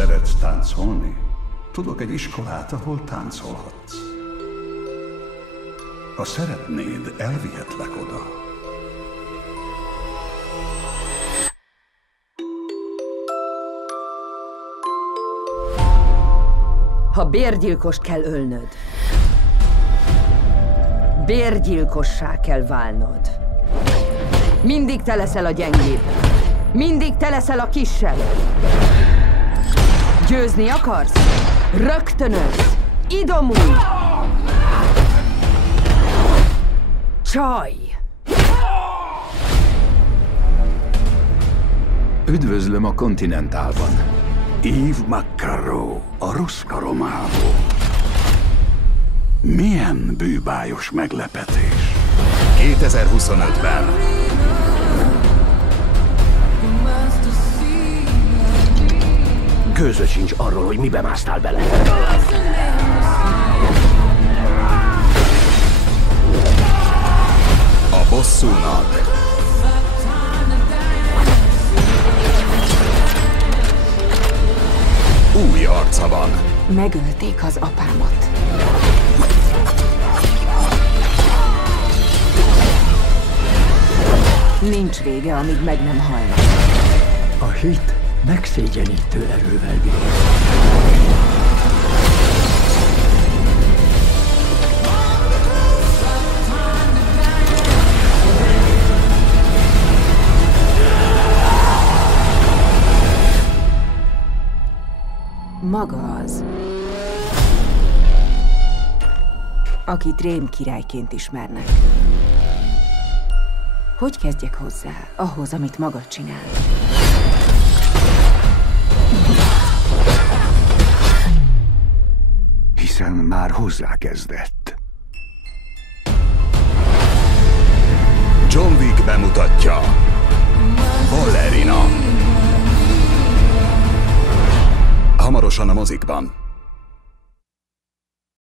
Szeretsz táncolni? Tudok egy iskolát, ahol táncolhatsz. Ha szeretnéd, elvihetlek oda. Ha bérgyilkost kell ölnöd, bérgyilkossá kell válnod. Mindig te leszel a gyengébb. Mindig te leszel a kisebb. Győzni akarsz? Rögtönöz! Idomulj! Csaj! Üdvözlöm a Continentalban. Eve McCarrow, a rossz karomávó. Milyen bűbájos meglepetés. 2025-ben. Gőzöd sincs arról, hogy mibe másztál bele. A bosszúnak. Új arca van. Megölték az apámat. Nincs vége, amíg meg nem halnak. A hit megszégyenítő erővel bír. Maga az, akit Rém királyként ismernek. Hogy kezdjek hozzá, ahhoz, amit maga csinál? Hiszen már hozzákezdett. John Wick bemutatja. Ballerina. Hamarosan a mozikban.